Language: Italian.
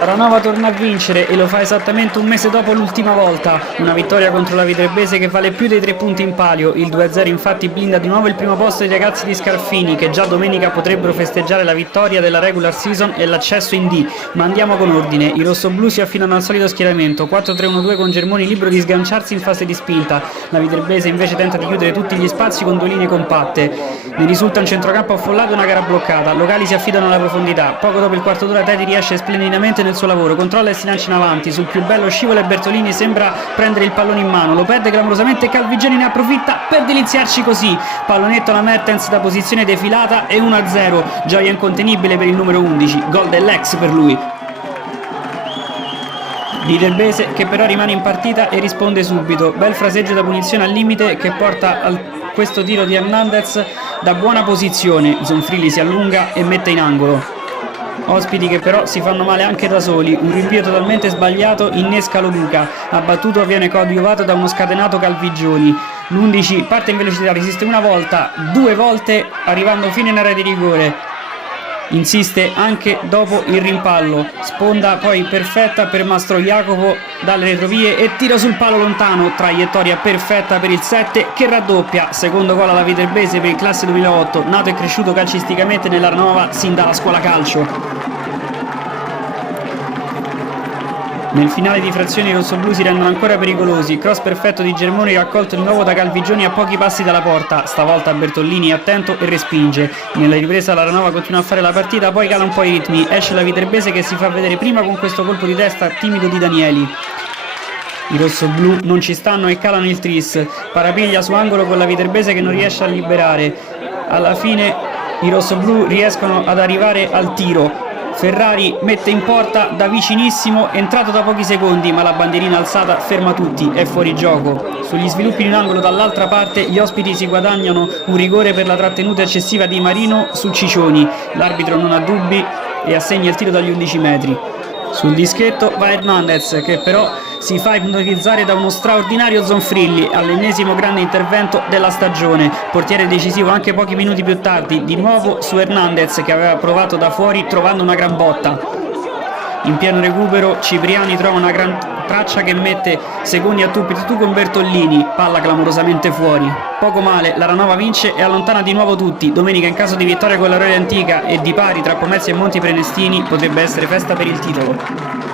Taranova torna a vincere e lo fa esattamente un mese dopo l'ultima volta. Una vittoria contro la Viterbese che vale più dei 3 punti in palio. Il 2-0 infatti blinda di nuovo il primo posto dei ragazzi di Scarfini, che già domenica potrebbero festeggiare la vittoria della regular season e l'accesso in D. Ma andiamo con ordine. I rossoblù si affidano al solito schieramento 4-3-1-2 con Germoni libero di sganciarsi in fase di spinta. La Viterbese invece tenta di chiudere tutti gli spazi con 2 linee compatte. Ne risulta un centrocampo affollato e una gara bloccata. Locali si affidano alla profondità. Poco dopo il quarto d'ora Teti riesce splendidamente nel suo lavoro, controlla e si lancia in avanti, sul più bello scivola e Bertolini sembra prendere il pallone in mano, lo perde clamorosamente e Calvigiani ne approfitta per deliziarci così. Pallonetto alla Mertens da posizione defilata e 1-0, gioia incontenibile per il numero 11, gol dell'ex per lui. Viterbese che però rimane in partita e risponde subito, bel fraseggio da punizione al limite che porta a questo tiro di Hernandez da buona posizione, Zonfrilli si allunga e mette in angolo. Ospiti che però si fanno male anche da soli, un rinvio totalmente sbagliato innesca Lo Luca, abbattuto viene coadiuvato da uno scatenato Calvigioni. L'11 parte in velocità, resiste una volta, 2 volte, arrivando fino in area di rigore. Insiste anche dopo il rimpallo, sponda poi perfetta per Mastro Jacopo dalle retrovie e tira sul palo lontano, traiettoria perfetta per il 7 che raddoppia, secondo gol alla Viterbese per il classe 2008, nato e cresciuto calcisticamente nella Nuova sin dalla scuola calcio. Nel finale di frazione i rossoblù si rendono ancora pericolosi, cross perfetto di Germoni raccolto di nuovo da Calvigioni a pochi passi dalla porta, stavolta Bertolini è attento e respinge. Nella ripresa la Ranova continua a fare la partita, poi cala un po' i ritmi, esce la Viterbese che si fa vedere prima con questo colpo di testa timido di Danieli. I rossoblù non ci stanno e calano il tris, parapiglia su angolo con la Viterbese che non riesce a liberare. Alla fine i rossoblù riescono ad arrivare al tiro. Ferrari mette in porta da vicinissimo, entrato da pochi secondi, ma la bandierina alzata ferma tutti, è fuori gioco. Sugli sviluppi in un angolo dall'altra parte gli ospiti si guadagnano un rigore per la trattenuta eccessiva di Marino su Ciccioni. L'arbitro non ha dubbi e assegna il tiro dagli 11 metri. Sul dischetto va Hernandez che però si fa ipnotizzare da uno straordinario Zonfrilli all'ennesimo grande intervento della stagione, portiere decisivo anche pochi minuti più tardi, di nuovo su Hernandez che aveva provato da fuori trovando una gran botta. In pieno recupero Cipriani trova una gran traccia che mette secondi a tu con Bertolini, palla clamorosamente fuori. Poco male, la Ranova vince e allontana di nuovo tutti. Domenica in caso di vittoria con la Royal Antica e di pari tra Pomezia e Monti Prenestini potrebbe essere festa per il titolo.